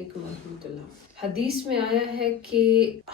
علیکم ورحمۃ اللہ۔ حدیث میں آیا ہے کہ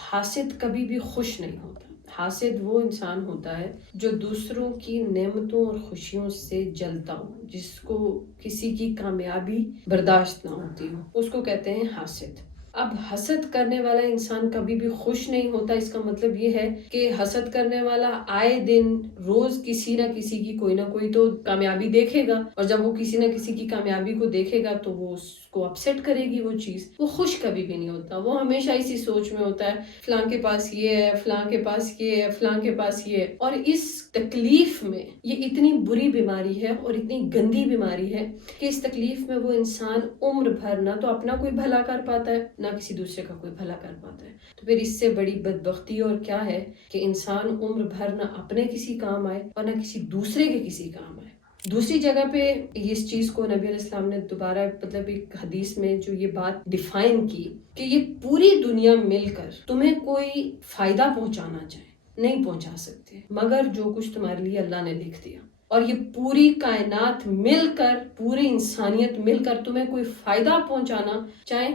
حاسد کبھی بھی خوش نہیں ہوتا۔ حاسد وہ انسان ہوتا ہے جو دوسروں کی نعمتوں اور خوشیوں سے جلتا ہو، جس کو کسی کی کامیابی برداشت نہ ہوتی ہو، اس کو کہتے ہیں حاسد۔ اب حسد کرنے والا انسان کبھی بھی خوش نہیں ہوتا، اس کا مطلب یہ ہے کہ حسد کرنے والا آئے دن روز کسی نہ کسی کی کوئی نہ کوئی تو کامیابی دیکھے گا، اور جب وہ کسی نہ کسی کی کامیابی کو دیکھے گا تو وہ اس کو اپسیٹ کرے گی وہ چیز۔ وہ خوش کبھی بھی نہیں ہوتا، وہ ہمیشہ اسی سوچ میں ہوتا ہے فلاں کے پاس یہ ہے، فلاں کے پاس یہ ہے، فلاں کے پاس یہ ہے۔ اور اس تکلیف میں یہ اتنی بری بیماری ہے اور اتنی گندی بیماری ہے کہ اس تکلیف میں وہ انسان عمر بھر نہ تو اپنا کوئی بھلا کر پاتا ہے، نہ کسی دوسرے کا کوئی بھلا کر پاتا ہے۔ تو پھر اس سے بڑی بدبختی اور کیا ہے کہ انسان عمر بھر نہ اپنے کسی کام آئے اور نہ کسی دوسرے کے کسی کام آئے۔ دوسری جگہ پہ اس چیز کو نبی علیہ السلام نے دوبارہ ایک حدیث میں جو یہ بات ڈیفائن کی کہ یہ پوری دنیا مل کر تمہیں کوئی فائدہ پہنچانا چاہے نہیں پہنچا سکتے مگر جو کچھ تمہارے لیے اللہ نے لکھ دیا، اور یہ پوری کائنات مل کر، پوری انسانیت مل کر تمہیں کوئی فائدہ پہنچانا چاہے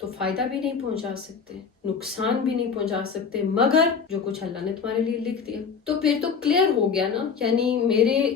تو فائدہ بھی نہیں پہنچا سکتے، نقصان بھی نہیں پہنچا سکتے مگر جو کچھ اللہ نے تمہارے لیے لکھ دیا۔ تو پھر تو کلیئر ہو گیا نا، یعنی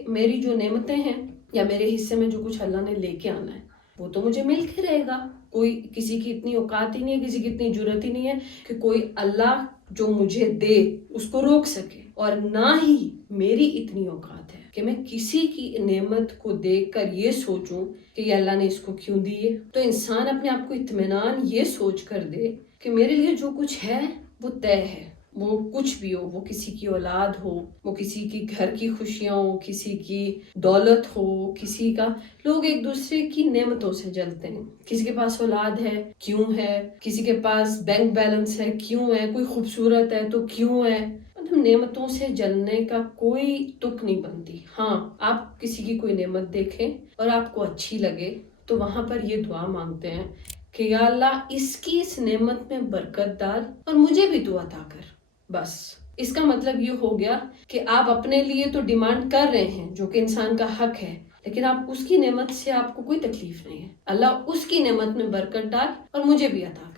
میری جو نعمتیں ہیں یا میرے حصے میں جو کچھ اللہ نے لے کے آنا ہے وہ تو مجھے مل کے رہے گا۔ کوئی کسی کی اتنی اوقات ہی نہیں ہے، کسی کی اتنی جرت ہی نہیں ہے کہ کوئی اللہ جو مجھے دے اس کو روک سکے، اور نہ ہی میری اتنی اوقات ہے کہ میں کسی کی نعمت کو دیکھ کر یہ سوچوں کہ یہ اللہ نے اس کو کیوں دی ہے۔ تو انسان اپنے آپ کو اطمینان یہ سوچ کر دے کہ میرے لیے جو کچھ ہے وہ طے ہے، وہ کچھ بھی ہو، وہ کسی کی اولاد ہو، وہ کسی کی گھر کی خوشیاں ہو، کسی کی دولت ہو، کسی کا، لوگ ایک دوسرے کی نعمتوں سے جلتے ہیں۔ کسی کے پاس اولاد ہے کیوں ہے، کسی کے پاس بینک بیلنس ہے کیوں ہے، کوئی خوبصورت ہے تو کیوں ہے۔ نعمتوں سے جلنے کا کوئی تک نہیں بنتی۔ ہاں، آپ کسی کی کوئی نعمت دیکھیں اور آپ کو اچھی لگے تو وہاں پر یہ دعا مانگتے ہیں کہ یا اللہ اس کی اس نعمت میں برکت ڈال اور مجھے بھی تو عطا کر۔ بس اس کا مطلب یہ ہو گیا کہ آپ اپنے لیے تو ڈیمانڈ کر رہے ہیں جو کہ انسان کا حق ہے، لیکن آپ اس کی نعمت سے آپ کو کوئی تکلیف نہیں ہے۔ اللہ اس کی نعمت میں برکت ڈال اور مجھے بھی عطا